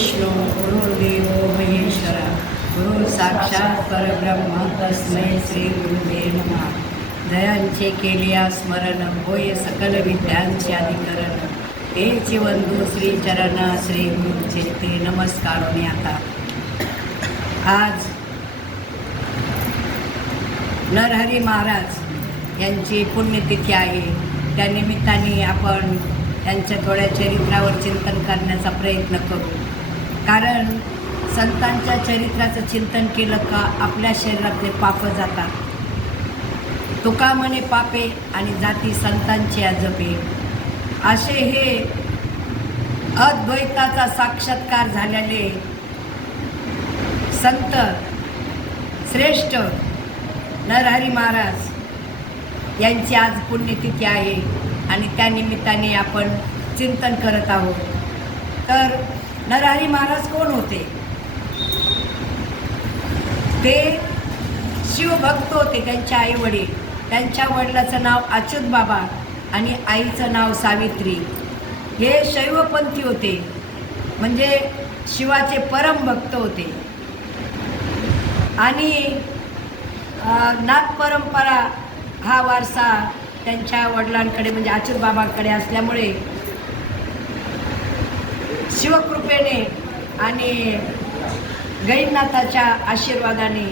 विष्णू गुरुर्देव महेश्वरा गुरु साक्षात परब्रह्म तस्मै श्री गुरुदेव नमः. दयांचे केलिया स्मरण होय सकल विद्यांचे अधिकरण. हे जीवंधू श्री चरण श्री गुरुचे ते नमस्कार आता. आज नरहरी महाराज यांची पुण्यतिथी आहे. त्या निमित्ताने आपण त्यांच्या थोड्या चरित्रावर चिंतन करण्याचा प्रयत्न करू. कारण संतांच्या चरित्राचं चिंतन केलं का आपल्या शरीरातले पाप जातात. तुका म्हणे पापे आणि जाती संतांची अजबे असे हे अद्वैताचा साक्षात्कार झालेले संत श्रेष्ठ नरहरी महाराज यांची आज पुण्यतिथी आहे आणि त्यानिमित्ताने आपण चिंतन करत आहोत. तर नरहरी महाराज कोण होते? ते शिवभक्त होते त्यांचे आई वडील त्यांच्या वडिलाचं नाव अच्युत बाबा आणि आईचं नाव सावित्री. हे शैवपंथी होते. म्हणजे शिवाचे परम भक्त होते. आणि नाथ परंपरा हा वारसा त्यांच्या वडिलांकडे म्हणजे अच्युत बाबांकडे असल्यामुळे शिवकृपेने आणि गैरनाथाच्या आशीर्वादाने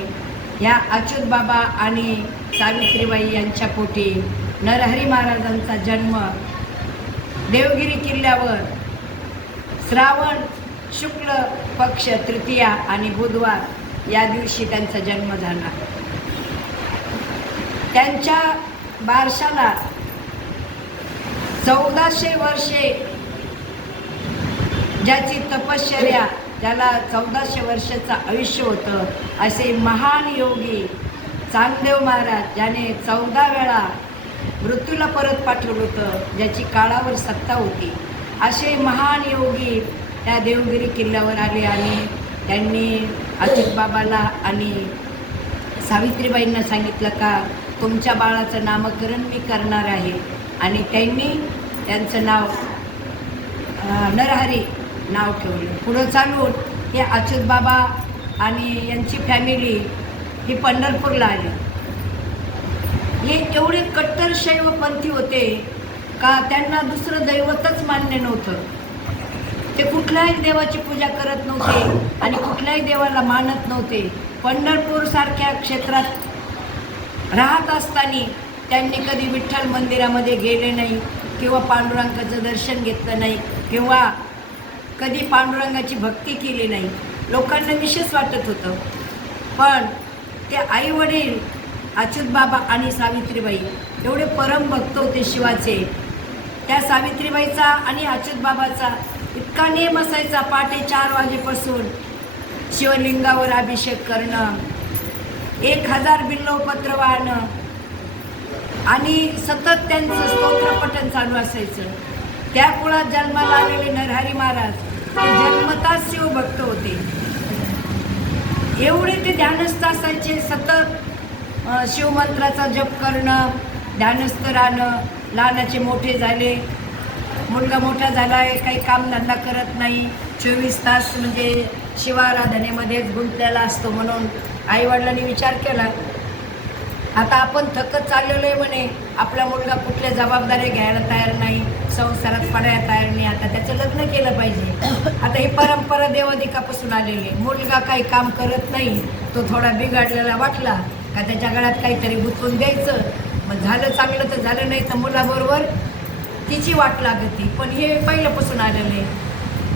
ह्या अच्युत बाबा आणि सावित्रीबाई यांच्या पोटी नरहरी महाराजांचा जन्म देवगिरी किल्ल्यावर श्रावण शुक्ल पक्ष तृतीया आणि बुधवार या दिवशी त्यांचा जन्म झाला. त्यांच्या बारशाला चौदाशे वर्षे ज्याची तपश्चर्या ज्याला चौदाशे वर्षाचं आयुष्य होतं. असे महान योगी चांगदेव महाराज ज्याने चौदा वेळा मृत्यूला परत पाठवलं होतं ज्याची काळावर सत्ता होती. असे महान योगी त्या देवगिरी किल्ल्यावर आले आणि त्यांनी अजित बाबाला आणि सावित्रीबाईंना सांगितलं का तुमच्या बाळाचं नामकरण मी करणार आहे. आणि त्यांनी त्यांचं नाव नरहरी नाव ठेवलं. पुढं चालून हे अच्युत बाबा आणि यांची फॅमिली ही पंढरपूरला आली. हे एवढे कट्टर शैवपंथी होते का त्यांना दुसरं दैवतच मान्य नव्हतं. ते कुठल्याही देवाची पूजा करत नव्हते आणि कुठल्याही देवाला मानत नव्हते. पंढरपूरसारख्या क्षेत्रात राहत असताना त्यांनी कधी विठ्ठल मंदिरामध्ये गेले नाही किंवा पांडुरंगाचं दर्शन घेतलं नाही किंवा कधी पांडुरंगाची भक्ती केली नाही. लोकांना विशेष वाटत होतं. पण ते आई वडील अच्युत बाबा आणि सावित्रीबाई एवढे परम भक्त होते शिवाचे. त्या सावित्रीबाईचा आणि अच्युत बाबाचा इतका नेम असायचा पहाटे चार वाजेपासून. शिवलिंगावर अभिषेक करणं एक हजार बिल्लोपत्र वाहणं आणि सतत त्यांचं स्तोत्रपठण चालू असायचं. त्या कुळात जन्माला आलेले नरहरी महाराज ते जन्मताच शिवभक्त होते. एवढे ते ध्यानस्थ असायचे सतत शिवमंत्राचा जप करणं ध्यानस्थ राहणं लहानाचे मोठे झाले. मुलगा मोठा झाला आहे काही कामधंदा करत नाही. चोवीस तास म्हणजे शिवाराधनेमध्येच गुंतलेला असतो म्हणून आईवडिलांनी विचार केला. आता आपण थकत चाललेलो आहे म्हणे आपला मुलगा कुठल्या जबाबदाऱ्या घ्यायला तयार नाही. संसारात पडायला तयार नाही. आता त्याचं लग्न केलं पाहिजे. आता ही परंपरा देवाधिकापासून आलेली आहे. मुलगा काही काम करत नाही. तो थोडा बिघडलेला वाटला का त्याच्या गळ्यात काहीतरी गुंतवून द्यायचं? मग झालं चांगलं तर झालं नाही तर मुलाबरोबर तिची वाट लागती. पण हे पहिल्यापासून आलेलं आहे.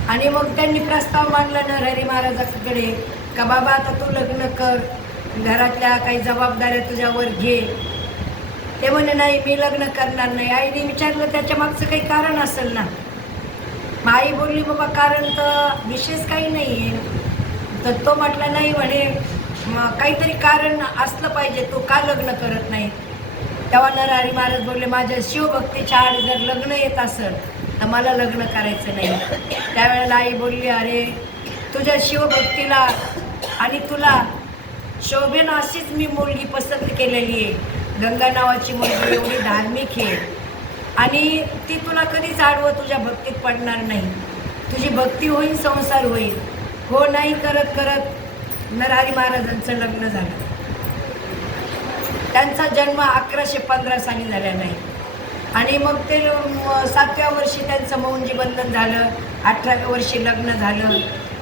आणि मग त्यांनी प्रस्ताव मांडला नरहरी महाराजाकडे का बाबा आता तू लग्न कर. घरातल्या काही जबाबदाऱ्या तुझ्यावर घे. ते म्हणे नाही मी लग्न करणार नाही. आईने विचारलं त्याच्या मागचं काही कारण असेल ना? मग आई बोलली बाबा कारण तर विशेष काही नाही आहे तर तो म्हटला नाही म्हणे काहीतरी कारण असलं पाहिजे तो का लग्न करत नाही? तेव्हा नरहरी महाराज बोलले माझ्या शिवभक्तीच्या आड जर लग्न येत असेल तर मला लग्न करायचं नाही. त्यावेळेला आई बोलली अरे तुझ्या शिवभक्तीला आणि तुला शोभेनं अशीच मी मुलगी पसंत केलेली आहे. गंगा नावाची मुलगी एवढी धार्मिक आहे. आणि ती तुला कधीच आडवं तुझ्या भक्तीत पडणार नाही. तुझी भक्ती होईल संसार होईल. हो नाही करत करत नरहरी महाराजांचं लग्न झालं. त्यांचा जन्म अकराशे पंधरा साली झाला नाही. आणि मग ते सातव्या वर्षी त्यांचं मौंजी बंधन झालं. अठराव्या वर्षी लग्न झालं.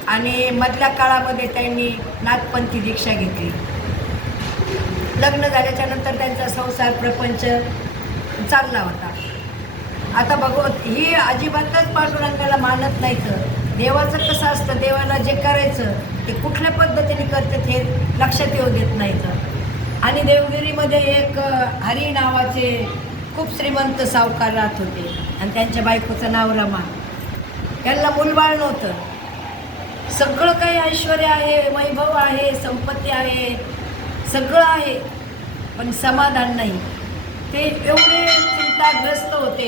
आणि मधल्या काळामध्ये त्यांनी नाथपंथी दीक्षा घेतली. लग्न झाल्याच्यानंतर त्यांचा संसार प्रपंच चालला होता. आता भगवत ही अजिबातच पांडुरंगाला मानत नाहीत. देवाचं कसं असतं? देवाला जे करायचं ते कुठल्या पद्धतीने करतात हे लक्षात येऊ देत नाहीत. आणि देवगिरीमध्ये एक हरी नावाचे खूप श्रीमंत सावकार राहत होते. आणि त्यांच्या बायकोचं नाव रमा. त्यांना मुलबाळ नव्हतं. सगळं काही ऐश्वर आहे वैभव आहे संपत्ती आहे. सगळं आहे पण समाधान नाही. ते एवढे चिंताग्रस्त होते.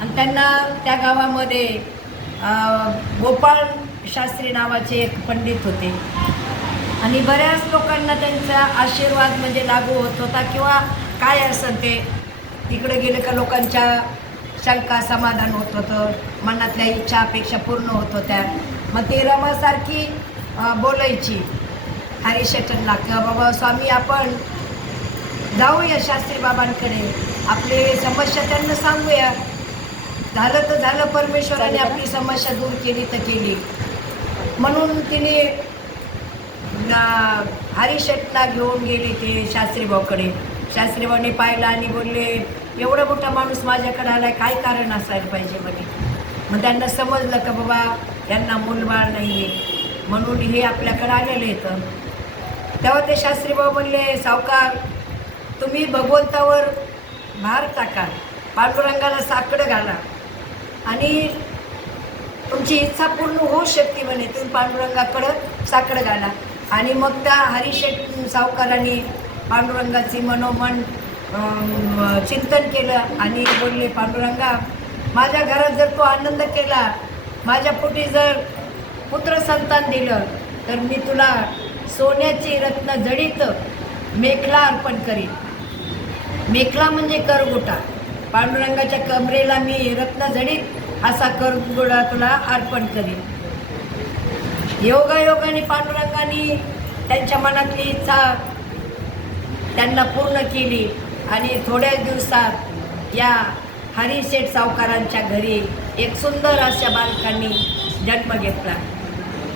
आणि त्यांना त्या गावामध्ये गोपाळ शास्त्री नावाचे एक पंडित होते. आणि बऱ्याच लोकांना त्यांचा आशीर्वाद म्हणजे लागू होत होता किंवा काय असं ते तिकडे गेले का लोकांच्या शंका समाधान होत होतं मनातल्या इच्छा अपेक्षा पूर्ण होत होत्या. मग ती रमासारखी बोलायची. हरिशेटनला किंवा बाबा स्वामी आपण जाऊया शास्त्री बाबांकडे. आपले समस्या त्यांना सांगूया. झालं तर झालं परमेश्वराने आपली समस्या दूर केली तर केली. म्हणून तिने ना- हरिशेटला घेऊन गेले ते शास्त्रीभाऊकडे शास्त्रीभाऊने पाहिलं आणि बोलले एवढा मोठा माणूस माझ्याकडे आलाय काय कारण असायला पाहिजे म्हणे? मग त्यांना समजलं का बाबा यांना मूलबाळ नाही आहे म्हणून हे आपल्याकडे आलेले येतं तेव्हा ते शास्त्रीभाऊ म्हणले सावकार तुम्ही भगवंतावर भार टाका पांडुरंगाला साकडं घाला आणि तुमची इच्छा पूर्ण होऊ शकते म्हणे. तुम्ही पांडुरंगाकडं साकडं घाला. आणि मग त्या हरिशेठ सावकारांनी पांडुरंगाची मनोमन चिंतन केलं आणि बोलले पांडुरंगा माझ्या घरात जर तो आनंद केला माझ्या पोटी जर पुत्र संतान दिलं तर मी तुला सोन्याचे रत्न जडित मेखला अर्पण करीन. मेखला म्हणजे करगोटा. पांडुरंगाच्या कमरेला मी रत्न जडित असा करगोटा तुला अर्पण करीन. योगायोगाने पांडुरंगाने त्यांच्या मनातली इच्छा त्यांना पूर्ण केली आणि थोड्याच दिवसात या हरिशेठ सावकारांच्या घरी एक सुंदर अशा बालकांनी जन्म घेतला.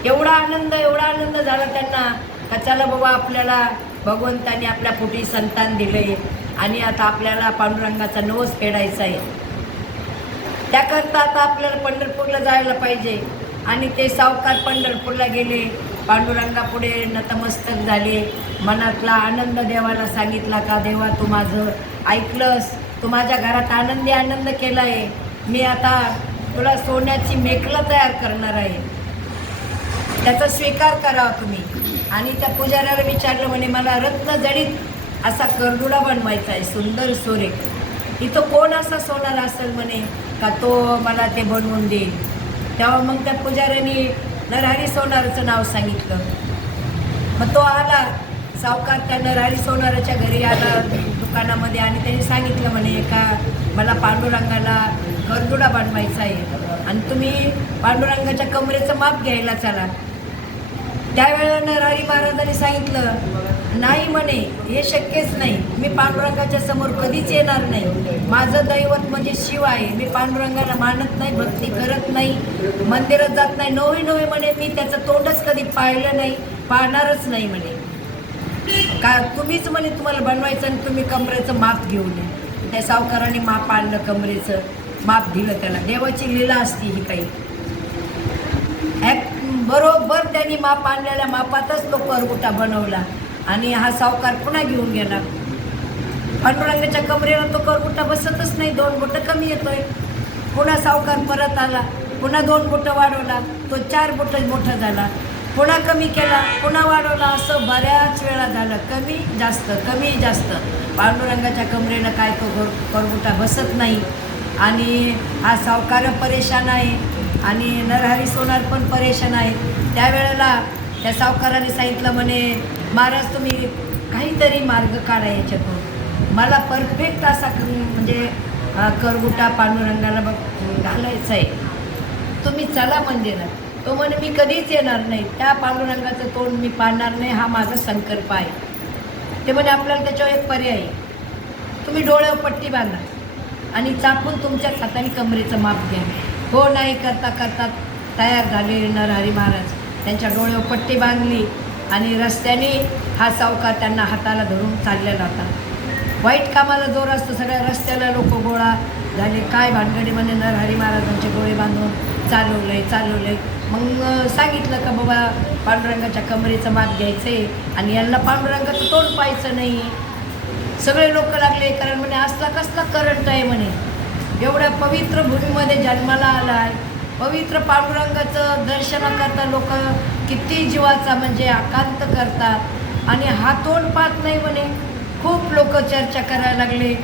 एवढा आनंद एवढा आनंद झाला त्यांना. का चला बाबा आपल्याला भगवंताने आपल्या पोटी संतान दिले? आणि आता आपल्याला पांडुरंगाचा नवस फेडायचा आहे. त्याकरता आता आपल्याला पंढरपूरला जायला पाहिजे. आणि ते सावकार पंढरपूरला गेले. पांडुरंगापुढे नतमस्तक झाले. मनातला आनंद देवाला सांगितला का देवा तू माझं ऐकलंस. तू माझ्या घरात आनंदी आनंद केला आहे मी आता तुला सोन्याची मेखला तयार करणार आहे. त्याचा स्वीकार करावा तुम्ही. आणि त्या पुजाऱ्याला विचारलं म्हणे मला रत्न जडीत असा करडुडा बनवायचा आहे सुंदर सोरे. इथं कोण असा सोनार असेल म्हणे का तो मला ते बनवून देईल? तेव्हा मग त्या पुजाऱ्याने नरहरी सोनाराचं नाव सांगितलं. मग तो आला सावकार त्या नरहरी सोनाराच्या घरी आला दुकानामध्ये आणि त्यांनी सांगितलं म्हणे का मला पांडुरंगाला करदुडा बनवायचा आहे. आणि तुम्ही पांडुरंगाच्या कमरेचं माप घ्यायला चला. त्यावेळेला नरहरी महाराजांनी सांगितलं नाही म्हणे हे शक्यच नाही. मी पांडुरंगाच्या समोर कधीच येणार नाही. माझं दैवत म्हणजे शिव आहे. मी पांडुरंगाला मानत नाही भक्ती करत नाही. मंदिरात जात नाही. नवी नवी म्हणे. मी त्याचं तोंडच कधी पाहिलं नाही पाहणारच नाही म्हणे. का तुम्हीच म्हणे तुम्हाला बनवायचं आणि तुम्ही कमरेचं माप घेऊन या. त्या सावकाराने माप आणलं कमरेचं माप दिलं त्याला. देवाची लीला असती ही काही. ॲक बरोबर त्यांनी माप आणलेल्या मापातच तो करगुटा बनवला. आणि हा सावकार पुन्हा घेऊन गेला. पांडुरंगाच्या कमरेला तो करगुटा बसतच नाही दोन बोटं कमी येतोय. पुन्हा सावकार परत आला पुन्हा दोन बोटं वाढवला तो चार बोटं मोठा झाला. पुन्हा कमी केला पुन्हा वाढवला असं बऱ्याच वेळा झालं. कमी जास्त कमी जास्त. पांडुरंगाच्या कमरेला काय तो कर करगुटा बसत नाही. आणि हा सावकार परेशान आहे. आणि नरहरी सोनार पण परेशान आहे. त्यावेळेला त्या सावकाराने सांगितलं म्हणे महाराज तुम्ही काहीतरी मार्ग काढा याच्यातून. मला परफेक्ट असा म्हणजे करगुटा पांडुरंगाला बघ घालायचा आहे तुम्ही चला मंदिरात. तो म्हणे मी कधीच येणार नाही. त्या पांडुरंगाचं तोंड मी पाहणार नाही. हा माझा संकल्प आहे. ते म्हणे आपल्याला त्याच्यावर एक पर्याय तुम्ही डोळ्यावर पट्टी बांधा आणि चापून तुमच्या हाताने कमरेचं माप घ्या. हो नाही करता करता तयार झाले नरहरी महाराज. त्यांच्या डोळ्यावर पट्टी बांधली आणि रस्त्याने हा सावकार त्यांना हाताला धरून चाललेला होता. वाईट कामाला जोर असतो सगळ्या रस्त्याला लोक गोळा झाले. काय भानगडी म्हणे नरहरी महाराजांचे डोळे बांधून चालवलंय चालवलंय. मग सांगितलं का बाबा पांडुरंगाच्या कमरेचं माप घ्यायचं आहे आणि यांना पांडुरंगाचं तोंड पाहायचं नाही. सगळे लोक लागले कारण म्हणे असला कसला करंट आहे म्हणे. एवढ्या पवित्र भूमीमध्ये जन्माला आला आहे पवित्र पांडुरंगाचं दर्शन करता लोक किती जीवाचा म्हणजे आकांत करतात. आणि हा तोंड पाहत नाही म्हणे. खूप लोक चर्चा करायला लागले.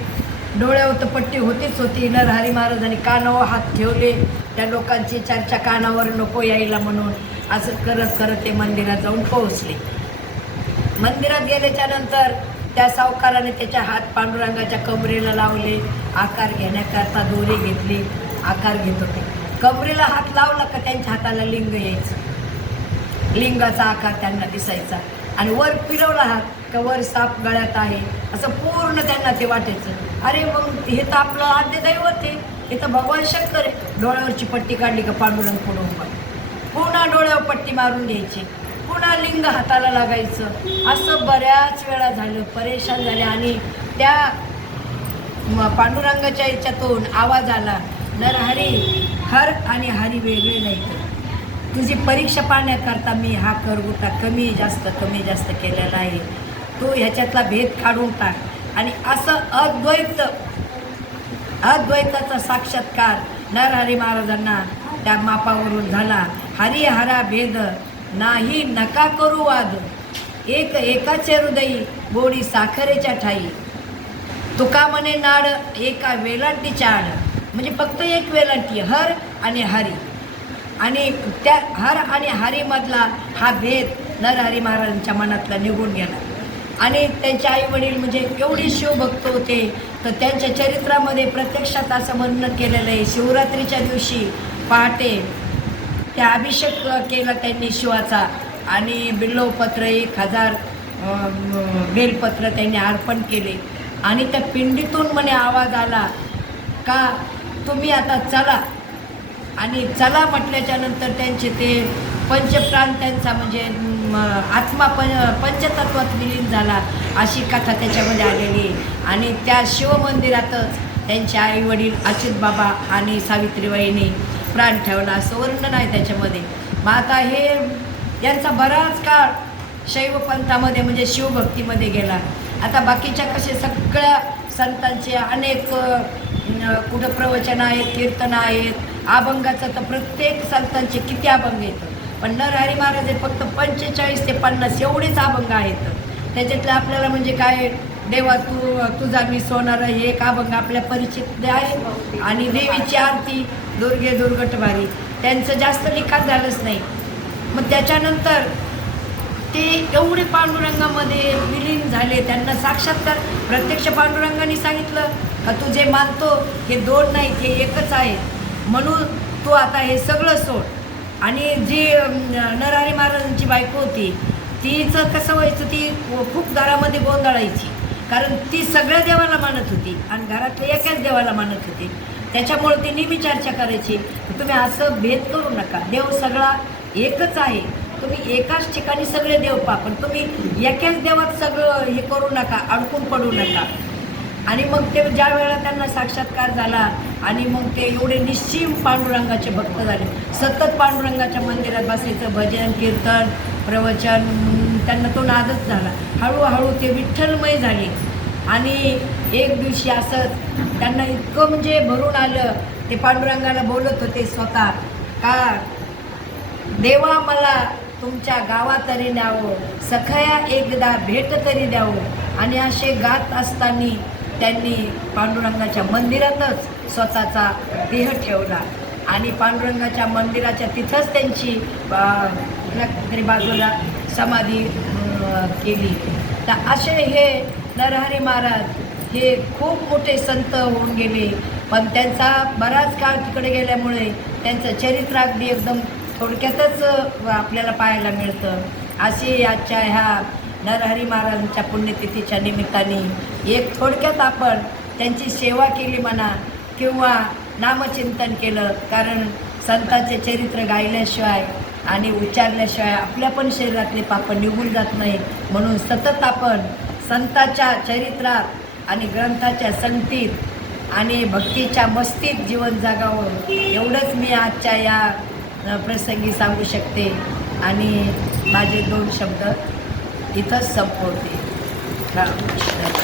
डोळ्यावर तर पट्टी होतीच होती. नरहरी महाराजांनी कानावर हात ठेवले. त्या लोकांची चर्चा कानावर नको यायला म्हणून असं करत करत ते मंदिरात जाऊन पोहोचले. मंदिरात गेल्याच्यानंतर त्या सावकाराने त्याच्या हात पांडुरंगाच्या कमरेला लावले. आकार घेण्याकरता दोरी घेतली आकार घेत होते. कमरेला हात लावला का त्यांच्या हाताला लिंग यायचं? लिंगाचा आकार त्यांना दिसायचा. आणि वर फिरवला हात का वर साप गळ्यात आहे असं पूर्ण त्यांना ते वाटायचं. अरे मग हे तर आपलं आद्य दैवत आहे. हे तर भगवान शंकर आहे. डोळ्यावरची पट्टी काढली का पांडुरंग पुढं पुन्हा डोळ्यावर पट्टी मारून घ्यायची. पुन्हा लिंग हाताला लागायचं. असं बऱ्याच वेळा झालं. परेशान झाले आणि त्या पांडुरंगाच्या याच्यातून आवाज आला नरहरी हर आणि हरी वेगळे नाही तर तुझी परीक्षा पाहण्याकरता मी हा करगुटा कमी जास्त कमी जास्त केलेला आहे. तू ह्याच्यातला भेद काढून टाक. आणि असं अद्वैत अद्वैताचा साक्षात्कार नरहरी महाराजांना त्या मापावरून झाला. हरी हरा भेद नाही नका करू वाद. एक एकाचे हृदयी गोडी साखरेच्या ठाई. तुका म्हणे नाड एका वेलांटीच्या आड म्हणजे फक्त एक वेलांटी हर आणि हरी. आणि त्या हर आणि हरीमधला हा भेद नरहरी महाराजांच्या मनातला निघून गेला. आणि त्यांचे आई वडील म्हणजे एवढे शिवभक्त होते तर त्यांच्या चरित्रामध्ये प्रत्यक्षात असं वर्णन केलेलं आहे शिवरात्रीच्या दिवशी पहाटे त्या अभिषेक केला त्यांनी शिवाचा आणि बिल्लोपत्र एक हजार बेलपत्र त्यांनी अर्पण केले. आणि त्या पिंडीतून म्हणे आवाज आला का तुम्ही आता चला. आणि चला म्हटल्याच्या नंतर त्यांचे ते पंचप्राण त्यांचा म्हणजे आत्मा पं पंचतत्वात विलीन झाला अशी कथा त्याच्यामध्ये आलेली आणि त्या शिवमंदिरातच त्यांचे आई वडील अच्युत बाबा आणि सावित्रीबाईंनी प्राण ठेवला असं वर्णन आहे त्याच्यामध्ये. मग आता हे यांचा बराच काळ शैवपंथामध्ये म्हणजे शिवभक्तीमध्ये गेला. आता बाकीच्या कसे सगळ्या संतांचे अनेक कुठं प्रवचन आहेत कीर्तन आहेत अभंगाचं तर प्रत्येक संतांचे किती अभंग येतं पण नरहरी महाराज हे फक्त पंचेचाळीस ते पन्नास एवढेच अभंग आहेत. त्याच्यातले आपल्याला म्हणजे काय देवा तू तुझा मी सोनार हे एक अभंग आपल्या परिचित आहे. आणि देवीची आरती दुर्गे दुर्गट भारी त्यांचं जास्त लिखाण झालंच नाही. मग त्याच्यानंतर ते एवढे पांडुरंगामध्ये विलीन झाले त्यांना साक्षात्कार प्रत्यक्ष पांडुरंगाने सांगितलं का तू जे मानतो हे दोन नाही हे एकच आहे. म्हणून तू आता हे सगळं सोड. आणि जी नरहरी महाराजांची बायको होती तिचं कसं व्हायचं ती खूप घरामध्ये गोंधळायची. कारण ती सगळ्या देवाला मानत होती आणि घरातल्या एकाच देवाला मानत होती. त्याच्यामुळे ती नेहमी चर्चा करायची तुम्ही असं भेद करू नका. देव सगळा एकच आहे. तुम्ही एकाच ठिकाणी सगळे देव पहा पण तुम्ही एकाच देवात सगळं हे करू नका अडकून पडू नका. आणि मग ते ज्या वेळेला त्यांना साक्षात्कार झाला आणि मग ते एवढे निश्चिम पांडुरंगाचे भक्त झाले. सतत पांडुरंगाच्या मंदिरात बसायचं भजन कीर्तन प्रवचन त्यांना तो नादच झाला. हळूहळू ते विठ्ठलमय झाले. आणि एक दिवशी असंच त्यांना इतकं म्हणजे भरून आलं ते पांडुरंगाला बोलत होते स्वतः का देवा मला तुमच्या गावात तरी न्यावं सखया एकदा भेट तरी द्यावं. आणि असे गात असताना त्यांनी पांडुरंगाच्या मंदिरातच स्वतःचा देह ठेवला. आणि पांडुरंगाच्या मंदिराच्या तिथंच त्यांची तरी बाजूला समाधी केली. तर असे हे नरहरी महाराज हे खूप मोठे संत होऊन गेले. पण त्यांचा बराच काळ तिकडे गेल्यामुळे त्यांचं चरित्र अगदी एकदम थोडक्यातच आपल्याला पाहायला मिळतं. अशी आजच्या ह्या नरहरी महाराजांच्या पुण्यतिथीच्या निमित्ताने एक थोडक्यात आपण त्यांची सेवा केली म्हणा किंवा नामचिंतन केलं. कारण संतांचे चरित्र गायल्याशिवाय आणि उच्चारल्याशिवाय आपल्या पण शरीरातले पाप निघून जात नाही म्हणून सतत आपण संताच्या चरित्रात आणि ग्रंथाच्या संगतीत आणि भक्तीच्या मस्तीत जीवन जगावं. एवढंच मी आजच्या या प्रसंगी सांगू शकते. आणि माझे दोन शब्द इथंच संपवते. रामकृष्ण